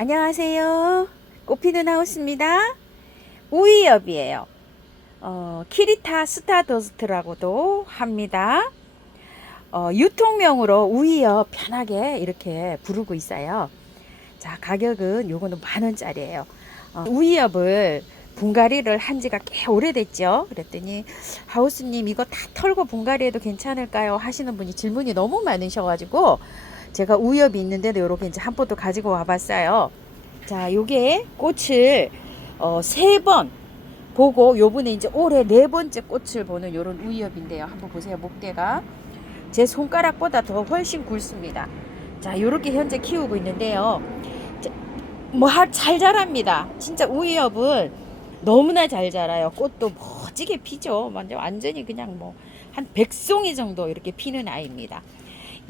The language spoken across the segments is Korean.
안녕하세요. 꽃피는 하우스입니다. 우이엽이에요. 키리타 스타더스트라고도 합니다. 유통명으로 우이엽 편하게 이렇게 부르고 있어요. 자, 가격은 요거는 10,000원짜리예요. 우이엽을 분갈이를 한 지가 꽤 오래됐죠. 그랬더니 하우스님 이거 다 털고 분갈이해도 괜찮을까요? 하시는 분이 질문이 너무 많으셔가지고 제가 우엽이 있는데도 요렇게 이제 한 포도 가지고 와봤어요. 자, 요게 꽃을 3번 보고 요번에 이제 올해 4번째 꽃을 보는 요런 우엽인데요. 한번 보세요. 목대가 제 손가락보다 더 훨씬 굵습니다. 자, 요렇게 현재 키우고 있는데요. 뭐 잘 자랍니다. 진짜 우엽은 너무나 잘 자라요. 꽃도 멋지게 피죠. 완전히 그냥 뭐 한 100송이 정도 이렇게 피는 아이입니다.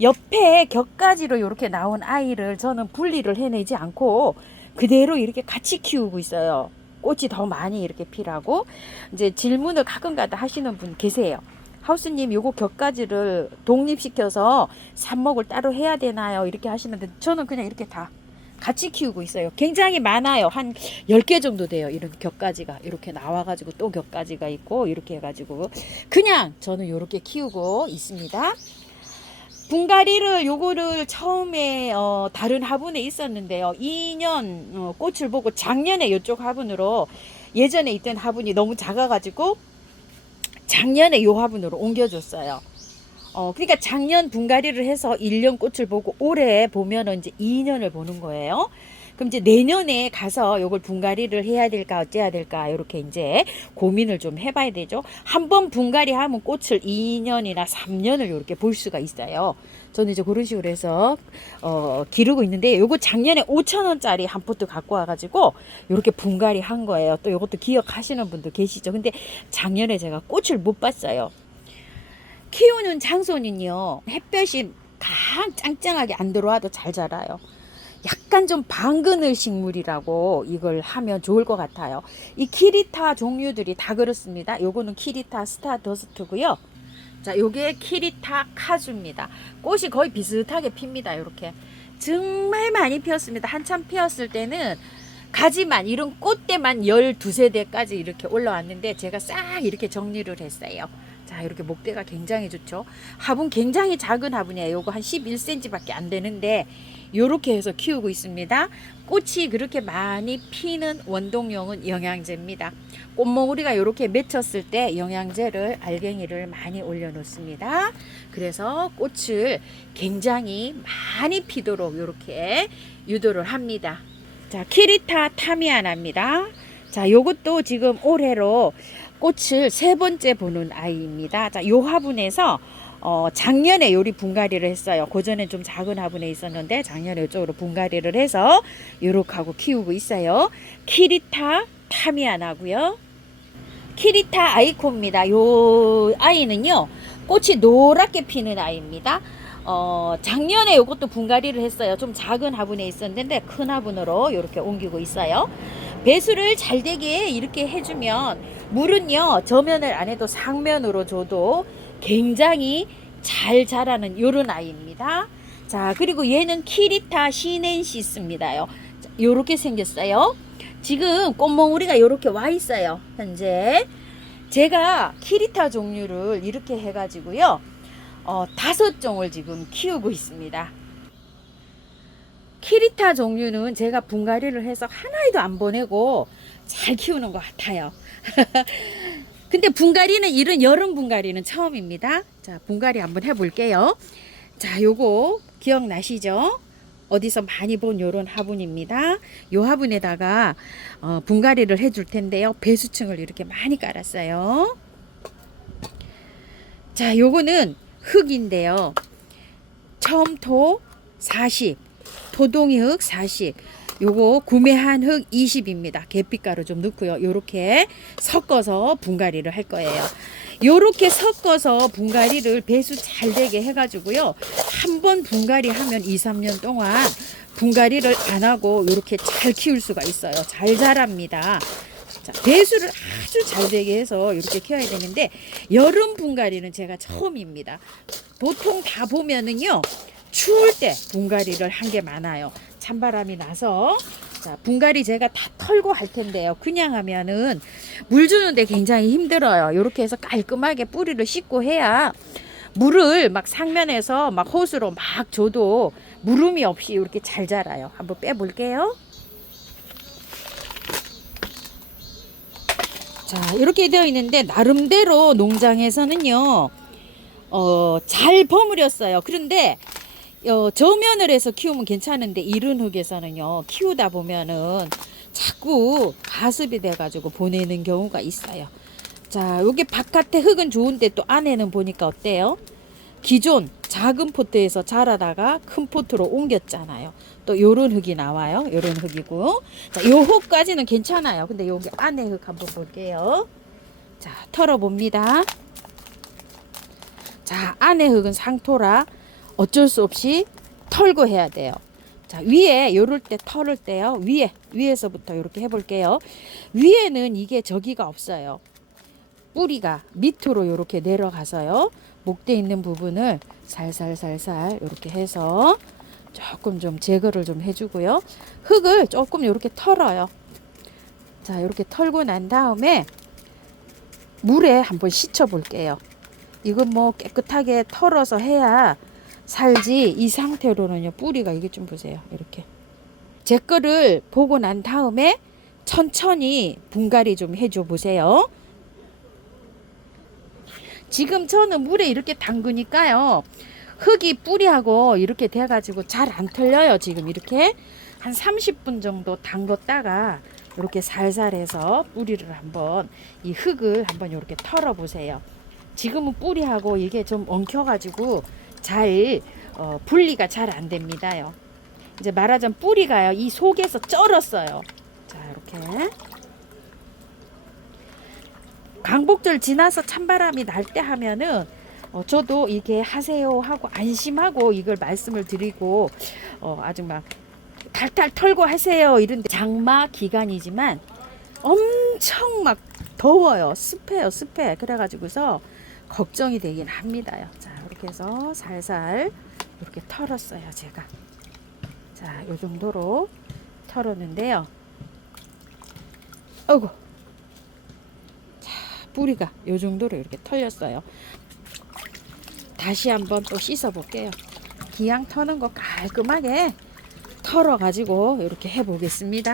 옆에 격가지로 이렇게 나온 아이를 저는 분리를 해내지 않고 그대로 이렇게 같이 키우고 있어요. 꽃이 더 많이 이렇게 피라고. 이제 질문을 가끔가다 하시는 분 계세요. 하우스님 요거 격가지를 독립시켜서 삽목을 따로 해야 되나요? 이렇게 하시는데 저는 그냥 이렇게 다 같이 키우고 있어요. 굉장히 많아요. 한 10개 정도 돼요. 이런 격가지가 이렇게 나와가지고 또 격가지가 있고 이렇게 해가지고 그냥 저는 이렇게 키우고 있습니다. 분갈이를 요거를 처음에 다른 화분에 있었는데요. 2년 꽃을 보고 작년에 요쪽 화분으로 예전에 있던 화분이 너무 작아가지고 작년에 요 화분으로 옮겨줬어요. 그러니까 작년 분갈이를 해서 1년 꽃을 보고 올해 보면은 이제 2년을 보는 거예요. 그럼 이제 내년에 가서 요걸 분갈이를 해야 될까 어째야 될까 이렇게 이제 고민을 좀 해봐야 되죠. 한번 분갈이 하면 꽃을 2년이나 3년을 이렇게 볼 수가 있어요. 저는 이제 그런 식으로 해서 기르고 있는데 요거 작년에 5,000원짜리 한 포트 갖고 와가지고 이렇게 분갈이 한 거예요. 또 요것도 기억하시는 분도 계시죠. 근데 작년에 제가 꽃을 못 봤어요. 키우는 장소는요, 햇볕이 가장 짱짱하게 안 들어와도 잘 자라요. 약간 좀 반그늘 식물이라고 이걸 하면 좋을 것 같아요. 이 키리타 종류들이 다 그렇습니다. 요거는 키리타 스타더스트고요. 자, 요게 키리타 카주입니다. 꽃이 거의 비슷하게 핍니다. 요렇게 정말 많이 피었습니다. 한참 피었을 때는 가지만 이런 꽃대만 12세대까지 이렇게 올라왔는데 제가 싹 이렇게 정리를 했어요. 자, 이렇게 목대가 굉장히 좋죠. 화분 굉장히 작은 화분이에요. 요거 한 11cm 밖에 안 되는데 요렇게 해서 키우고 있습니다. 꽃이 그렇게 많이 피는 원동력은 영양제입니다. 꽃몽우리가 요렇게 맺혔을 때 영양제를 알갱이를 많이 올려 놓습니다. 그래서 꽃을 굉장히 많이 피도록 요렇게 유도를 합니다. 자, 키리타 타미아나입니다. 자, 요것도 지금 올해로 꽃을 3번째 보는 아이입니다. 자, 요 화분에서 작년에 요리 분갈이를 했어요. 그전에 좀 작은 화분에 있었는데 작년에 이쪽으로 분갈이를 해서 요렇게 하고 키우고 있어요. 키리타 타미아나고요. 키리타 아이코입니다. 요 아이는요, 꽃이 노랗게 피는 아이입니다. 작년에 요것도 분갈이를 했어요. 좀 작은 화분에 있었는데 큰 화분으로 이렇게 옮기고 있어요. 배수를 잘 되게 이렇게 해주면 물은요, 저면을 안 해도 상면으로 줘도 굉장히 잘 자라는 요런 아이입니다. 자, 그리고 얘는 키리타 시넨시스입니다. 요렇게 생겼어요. 지금 꽃몽우리가 요렇게 와 있어요. 현재 제가 키리타 종류를 이렇게 해가지고요, 5종을 지금 키우고 있습니다. 키리타 종류는 제가 분갈이를 해서 하나도 안 보내고 잘 키우는 것 같아요. 근데 분갈이는 이런 여름 분갈이는 처음입니다. 자, 분갈이 한번 해볼게요. 자, 요거 기억나시죠? 어디서 많이 본 요런 화분입니다. 요 화분에다가 분갈이를 해줄 텐데요. 배수층을 이렇게 많이 깔았어요. 자, 요거는 흙인데요. 첨토 40, 토동이 흙 40, 요거 구매한 흙 20입니다. 계피가루 좀 넣고요. 요렇게 섞어서 분갈이를 할 거예요. 요렇게 섞어서 분갈이를 배수 잘 되게 해가지고요, 한번 분갈이 하면 2, 3년 동안 분갈이를 안 하고 요렇게 잘 키울 수가 있어요. 잘 자랍니다. 자, 배수를 아주 잘 되게 해서 이렇게 키워야 되는데 여름 분갈이는 제가 처음입니다. 보통 다 보면은요, 추울 때 분갈이를 한 게 많아요. 찬바람이 나서. 자, 분갈이 제가 다 털고 할 텐데요. 그냥 하면은 물 주는데 굉장히 힘들어요. 이렇게 해서 깔끔하게 뿌리를 씻고 해야 물을 막 상면에서 막 호스로 막 줘도 물음이 없이 이렇게 잘 자라요. 한번 빼볼게요. 자, 이렇게 되어 있는데 나름대로 농장에서는요, 잘 버무렸어요. 그런데 저면을 해서 키우면 괜찮은데 이른 흙에서는요, 키우다 보면은 자꾸 가습이 돼가지고 보내는 경우가 있어요. 자, 여기 바깥에 흙은 좋은데 또 안에는 보니까 어때요? 기존 작은 포트에서 자라다가 큰 포트로 옮겼잖아요. 또 요런 흙이 나와요. 요런 흙이고. 자, 요 흙까지는 괜찮아요. 근데 여기 안에 흙 한번 볼게요. 자, 털어봅니다. 자, 안에 흙은 상토라 어쩔 수 없이 털고 해야 돼요. 자, 위에 요럴 때 털을 때요. 위에서부터 이렇게 해볼게요. 위에는 이게 저기가 없어요. 뿌리가 밑으로 이렇게 내려가서요. 목대 있는 부분을 살살살살 이렇게 해서 조금 좀 제거를 좀 해주고요. 흙을 조금 이렇게 털어요. 자, 이렇게 털고 난 다음에 물에 한번 씻어 볼게요. 이건 뭐 깨끗하게 털어서 해야 살지, 이 상태로는요, 뿌리가 이게 좀 보세요. 이렇게. 제 거를 보고 난 다음에 천천히 분갈이 좀 해줘 보세요. 지금 저는 물에 이렇게 담그니까요, 흙이 뿌리하고 이렇게 돼가지고 잘 안 털려요. 지금 이렇게 한 30분 정도 담궜다가 이렇게 살살 해서 뿌리를 한번, 이 흙을 한번 이렇게 털어 보세요. 지금은 뿌리하고 이게 좀 엉켜가지고 잘 분리가 잘 안 됩니다요. 이제 말하자면 뿌리가요, 이 속에서 쩔었어요. 자, 이렇게 광복절 지나서 찬바람이 날 때 하면은 저도 이게 하세요 하고 안심하고 이걸 말씀을 드리고 아주 막 탈탈 털고 하세요 이런데, 장마 기간이지만 엄청 막 더워요. 습해요, 습해. 그래가지고서 걱정이 되긴 합니다요. 자, 이렇게 해서 살살 이렇게 털었어요, 제가. 자, 요 정도로 털었는데요. 어구. 자, 뿌리가 요 정도로 이렇게 털렸어요. 다시 한번 또 씻어 볼게요. 기양 터는 거 깔끔하게 털어 가지고 이렇게 해 보겠습니다.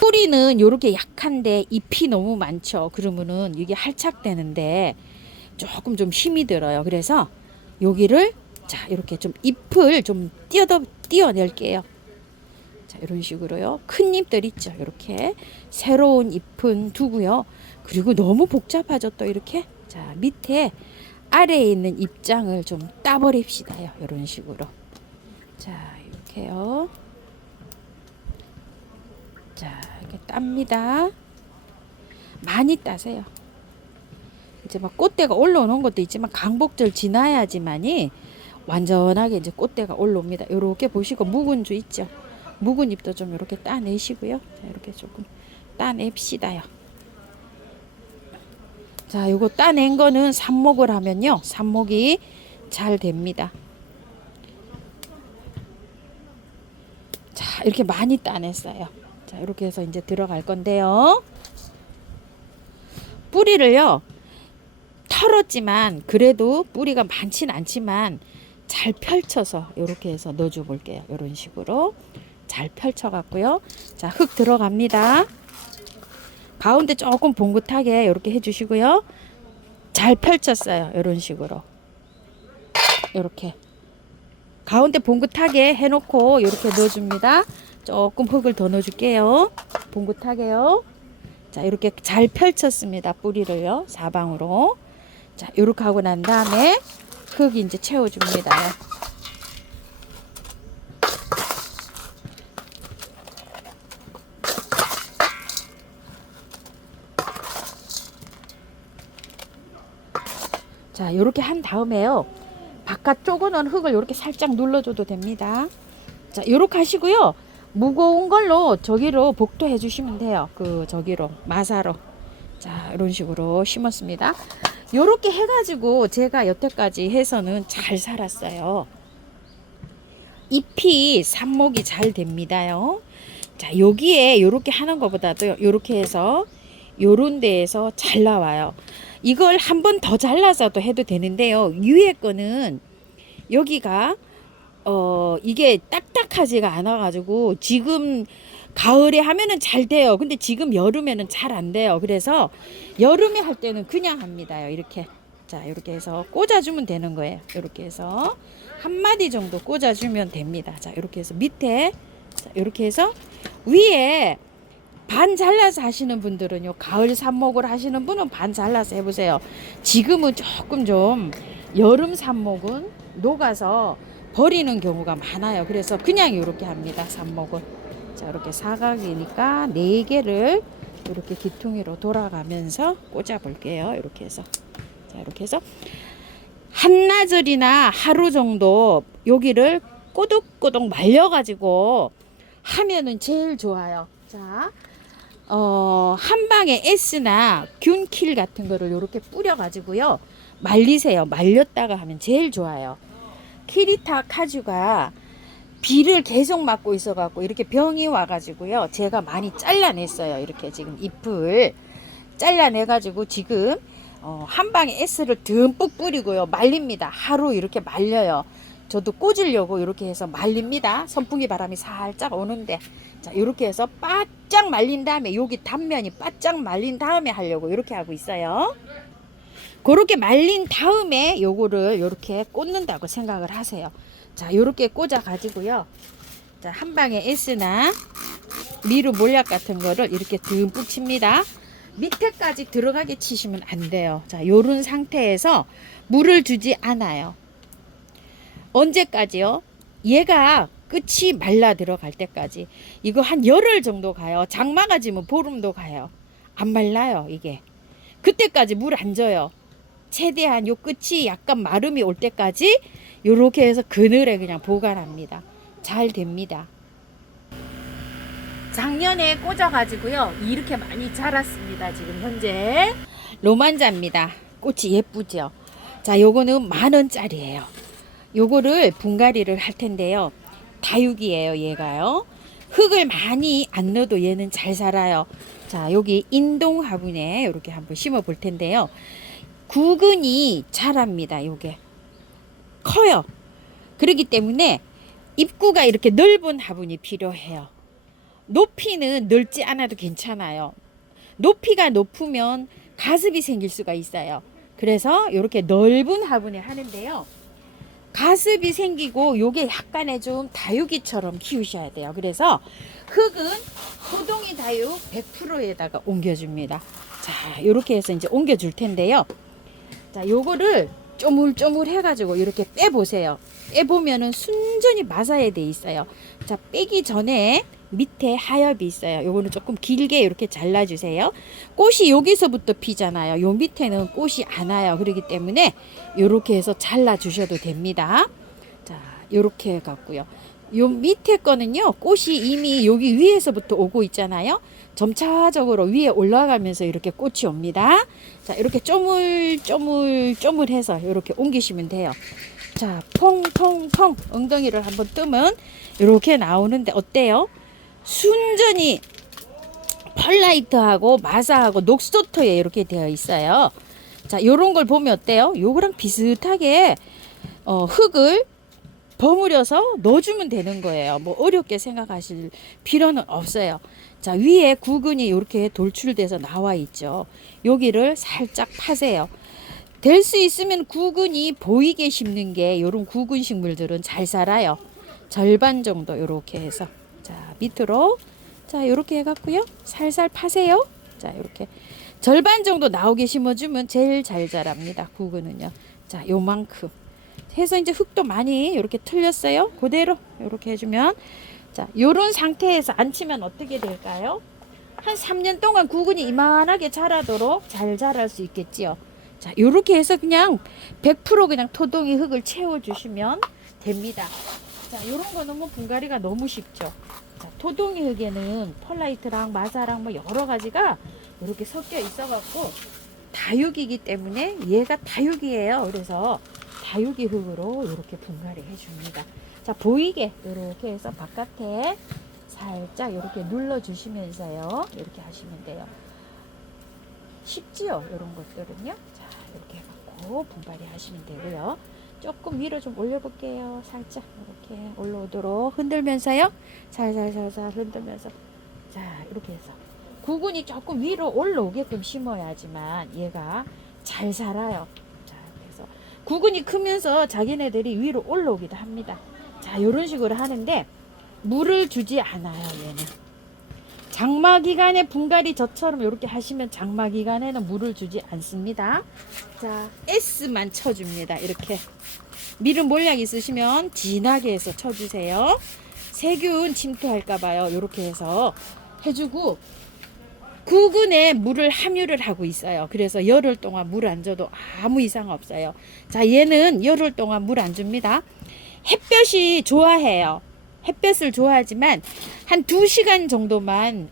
뿌리는 이렇게 약한데 잎이 너무 많죠. 그러면은 이게 할착되는데 조금 좀 힘이 들어요. 그래서 여기를, 자, 이렇게 좀 잎을 좀 띄어낼게요. 자, 이런 식으로요. 큰 잎들 있죠. 이렇게 새로운 잎은 두고요. 그리고 너무 복잡하죠. 또 이렇게, 자, 밑에 아래에 있는 잎장을 좀 따버립시다요. 이런 식으로. 자, 이렇게요. 자, 이렇게 땁니다. 많이 따세요. 이제 막 꽃대가 올라오는 것도 있지만 광복절 지나야지만이 완전하게 이제 꽃대가 올라옵니다. 이렇게 보시고 묵은 주 있죠. 묵은 잎도 좀 이렇게 따내시고요. 자, 이렇게 조금 따냅시다요. 자, 요거 따낸 거는 삽목을 하면요, 삽목이 잘 됩니다. 자, 이렇게 많이 따냈어요. 자, 이렇게 해서 이제 들어갈 건데요. 뿌리를요, 털었지만 그래도 뿌리가 많진 않지만 잘 펼쳐서 이렇게 해서 넣어줘 볼게요. 이런 식으로 잘 펼쳐 갖고요. 자, 흙 들어갑니다. 가운데 조금 봉긋하게 이렇게 해주시고요. 잘 펼쳤어요. 이런 식으로 이렇게 가운데 봉긋하게 해놓고 이렇게 넣어줍니다. 조금 흙을 더 넣어줄게요. 봉긋하게요. 자, 이렇게 잘 펼쳤습니다. 뿌리를요, 사방으로. 자, 이렇게 하고 난 다음에 흙 이제 채워줍니다. 자, 이렇게 한 다음에요, 바깥쪽은 흙을 이렇게 살짝 눌러줘도 됩니다. 자, 이렇게 하시고요. 무거운 걸로 저기로 복도해 주시면 돼요. 저기로 마사로. 자, 이런 식으로 심었습니다. 요렇게 해가지고 제가 여태까지 해서는 잘 살았어요. 잎이 삽목이 잘 됩니다요. 자, 여기에 요렇게 하는 것보다도 요렇게 해서 요런 데에서 잘 나와요. 이걸 한 번 더 잘라서도 해도 되는데요. 위에 거는 여기가 이게 딱딱하지가 않아 가지고 지금 가을에 하면은 잘 돼요. 근데 지금 여름에는 잘 안 돼요. 그래서 여름에 할 때는 그냥 합니다요. 이렇게. 자, 이렇게 해서 꽂아주면 되는 거예요. 이렇게 해서 한 마디 정도 꽂아주면 됩니다. 자, 이렇게 해서 밑에, 자, 이렇게 해서 위에 반 잘라서 하시는 분들은요, 가을 삽목을 하시는 분은 반 잘라서 해보세요. 지금은 조금 좀 여름 삽목은 녹아서 버리는 경우가 많아요. 그래서 그냥 이렇게 합니다. 삽목을. 자, 이렇게 사각이니까 4개를 이렇게 기퉁이로 돌아가면서 꽂아 볼게요. 이렇게 해서. 자, 이렇게 해서 한나절이나 하루 정도 여기를 꼬독꼬독 말려가지고 하면은 제일 좋아요. 자, 한 방에 S나 균킬 같은 거를 이렇게 뿌려가지고요. 말리세요. 말렸다가 하면 제일 좋아요. 키리타 카주가 비를 계속 맞고 있어갖고 이렇게 병이 와가지고요. 제가 많이 잘라냈어요. 이렇게 지금 잎을 잘라내가지고 지금 한 방에 S를 듬뿍 뿌리고요. 말립니다. 하루 이렇게 말려요. 저도 꽂으려고 이렇게 해서 말립니다. 선풍기 바람이 살짝 오는데, 자, 이렇게 해서 바짝 말린 다음에 여기 단면이 바짝 말린 다음에 하려고 이렇게 하고 있어요. 그렇게 말린 다음에 요거를 이렇게 꽂는다고 생각을 하세요. 자, 요렇게 꽂아 가지고요. 자, 한 방에 S나 미루 몰약 같은 거를 이렇게 듬뿍 칩니다. 밑에까지 들어가게 치시면 안 돼요. 자, 요런 상태에서 물을 주지 않아요. 언제까지요? 얘가 끝이 말라 들어갈 때까지. 이거 한 열흘 정도 가요. 장마가 지면 보름도 가요. 안 말라요, 이게. 그때까지 물 안 줘요. 최대한 요 끝이 약간 마름이 올 때까지 요렇게 해서 그늘에 그냥 보관합니다. 잘 됩니다. 작년에 꽂아가지고요. 이렇게 많이 자랐습니다. 지금 현재. 로만자입니다. 꽃이 예쁘죠? 자, 요거는 10,000원짜리예요. 요거를 분갈이를 할 텐데요. 다육이에요, 얘가요. 흙을 많이 안 넣어도 얘는 잘 살아요. 자, 여기 인동 화분에 이렇게 한번 심어 볼 텐데요. 구근이 자랍니다. 요게 커요. 그렇기 때문에 입구가 이렇게 넓은 화분이 필요해요. 높이는 넓지 않아도 괜찮아요. 높이가 높으면 가습이 생길 수가 있어요. 그래서 이렇게 넓은 화분에 하는데요. 가습이 생기고 요게 약간의 좀 다육이처럼 키우셔야 돼요. 그래서 흙은 호동이 다육 100%에다가 옮겨줍니다. 자, 이렇게 해서 이제 옮겨줄 텐데요. 자, 요거를 쪼물쪼물 해가지고 이렇게 빼보세요. 빼보면은 순전히 마사에 돼 있어요. 자, 빼기 전에 밑에 하엽이 있어요. 요거는 조금 길게 이렇게 잘라주세요. 꽃이 여기서부터 피잖아요. 요 밑에는 꽃이 안 와요. 그렇기 때문에 요렇게 해서 잘라주셔도 됩니다. 자, 요렇게 해갖고요. 요 밑에 거는요, 꽃이 이미 여기 위에서부터 오고 있잖아요. 점차적으로 위에 올라가면서 이렇게 꽃이 옵니다. 자, 이렇게 쪼물쪼물 해서 이렇게 옮기시면 돼요. 자, 퐁퐁퐁 엉덩이를 한번 뜨면 이렇게 나오는데 어때요? 순전히 펄라이트하고 마사하고 녹소토에 이렇게 되어 있어요. 자, 요런 걸 보면 어때요? 요거랑 비슷하게 흙을 버무려서 넣어주면 되는 거예요. 뭐 어렵게 생각하실 필요는 없어요. 자, 위에 구근이 이렇게 돌출돼서 나와 있죠. 여기를 살짝 파세요. 될 수 있으면 구근이 보이게 심는 게 이런 구근 식물들은 잘 살아요. 절반 정도 이렇게 해서, 자, 밑으로, 자, 이렇게 해갖고요. 살살 파세요. 자, 이렇게 절반 정도 나오게 심어주면 제일 잘 자랍니다. 구근은요. 자, 요만큼 해서 이제 흙도 많이 이렇게 틀렸어요. 그대로 이렇게 해주면, 자, 요런 상태에서 안 치면 어떻게 될까요? 한 3년 동안 구근이 이만하게 자라도록 잘 자랄 수 있겠지요. 자, 요렇게 해서 그냥 100% 그냥 토동이 흙을 채워주시면 됩니다. 자, 요런 거는 뭐 분갈이가 너무 쉽죠. 자, 토동이 흙에는 펄라이트랑 마사랑 뭐 여러 가지가 이렇게 섞여 있어갖고 다육이기 때문에 얘가 다육이에요. 그래서 다육이 흙으로 이렇게 분갈이 해줍니다. 자, 보이게 이렇게 해서 바깥에 살짝 이렇게 눌러주시면서요. 이렇게 하시면 돼요. 쉽지요? 이런 것들은요. 자, 이렇게 해갖고 분갈이 하시면 되고요. 조금 위로 좀 올려볼게요. 살짝 이렇게 올라오도록 흔들면서요. 살살살살 흔들면서. 자, 이렇게 해서 구근이 조금 위로 올라오게끔 심어야지만 얘가 잘 자라요. 자, 그래서 구근이 크면서 자기네들이 위로 올라오기도 합니다. 자, 이런 식으로 하는데 물을 주지 않아요. 얘는 장마 기간에 분갈이 저처럼 이렇게 하시면 장마 기간에는 물을 주지 않습니다. 자, S만 쳐줍니다. 이렇게 미름 몰약 있으시면 진하게 해서 쳐주세요. 세균 침투할까봐요. 이렇게 해서 해주고 구근에 물을 함유를 하고 있어요. 그래서 열흘 동안 물 안 줘도 아무 이상 없어요. 자, 얘는 열흘 동안 물 안 줍니다. 햇볕이 좋아해요. 햇볕을 좋아하지만 한 2시간 정도만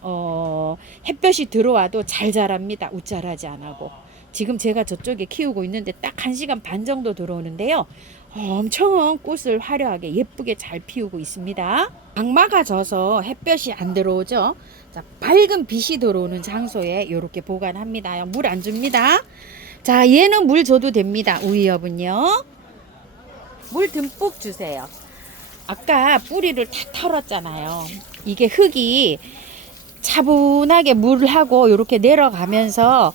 햇볕이 들어와도 잘 자랍니다. 웃자라지 안 하고. 지금 제가 저쪽에 키우고 있는데 딱 1시간 반 정도 들어오는데요. 엄청 꽃을 화려하게 예쁘게 잘 피우고 있습니다. 장마가 져서 햇볕이 안 들어오죠. 자, 밝은 빛이 들어오는 장소에 이렇게 보관합니다. 물 안 줍니다. 자, 얘는 물 줘도 됩니다. 우이엽은요. 물 듬뿍 주세요. 아까 뿌리를 다 털었잖아요. 이게 흙이 차분하게 물하고 이렇게 내려가면서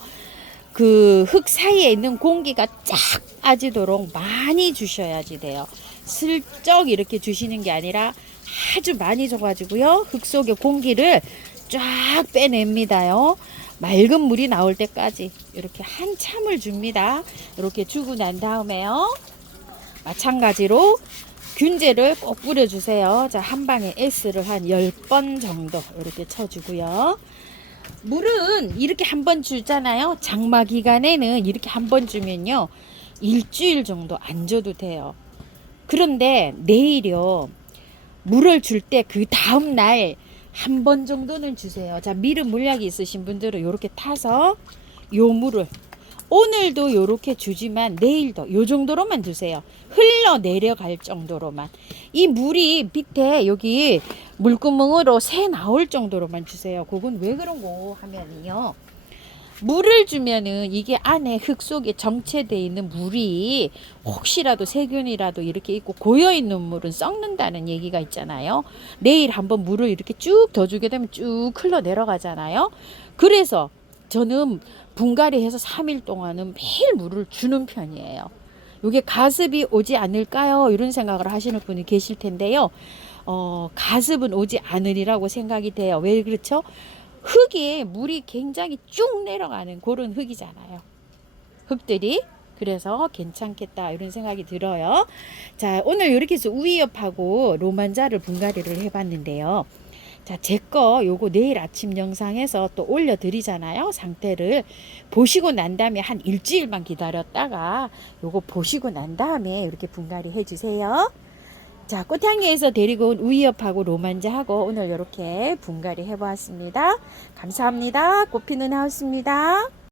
그 흙 사이에 있는 공기가 쫙 빠지도록 많이 주셔야지 돼요. 슬쩍 이렇게 주시는 게 아니라 아주 많이 줘가지고요. 흙 속의 공기를 쫙 빼냅니다요. 맑은 물이 나올 때까지 이렇게 한참을 줍니다. 이렇게 주고 난 다음에요. 마찬가지로 균제를 꼭 뿌려주세요. 자, 한 방에 S를 한 10번 정도 이렇게 쳐주고요. 물은 이렇게 한 번 주잖아요. 장마 기간에는 이렇게 한 번 주면요. 일주일 정도 안 줘도 돼요. 그런데 내일요. 물을 줄 때 그 다음 날 한 번 정도는 주세요. 자, 미름 물약이 있으신 분들은 이렇게 타서 요 물을 오늘도 요렇게 주지만 내일도 요 정도로만 주세요. 흘러 내려갈 정도로만. 이 물이 밑에 여기 물구멍으로 새 나올 정도로만 주세요. 그건 왜 그런 거 하면요. 물을 주면은 이게 안에 흙 속에 정체되어 있는 물이 혹시라도 세균이라도 이렇게 있고 고여 있는 물은 썩는다는 얘기가 있잖아요. 내일 한번 물을 이렇게 쭉 더 주게 되면 쭉 흘러 내려가잖아요. 그래서 저는 분갈이해서 3일 동안은 매일 물을 주는 편이에요. 이게 가습이 오지 않을까요? 이런 생각을 하시는 분이 계실 텐데요. 가습은 오지 않으리라고 생각이 돼요. 왜 그렇죠? 흙에 물이 굉장히 쭉 내려가는 그런 흙이잖아요. 흙들이. 그래서 괜찮겠다 이런 생각이 들어요. 자, 오늘 이렇게 해서 우이엽하고 로만자를 분갈이를 해봤는데요. 자, 제 거 요거 내일 아침 영상에서 또 올려드리잖아요. 상태를 보시고 난 다음에 한 일주일만 기다렸다가 요거 보시고 난 다음에 이렇게 분갈이 해주세요. 자, 꽃향기에서 데리고 온 우이엽하고 로만자하고 오늘 이렇게 분갈이 해보았습니다. 감사합니다. 꽃피는 하우스입니다.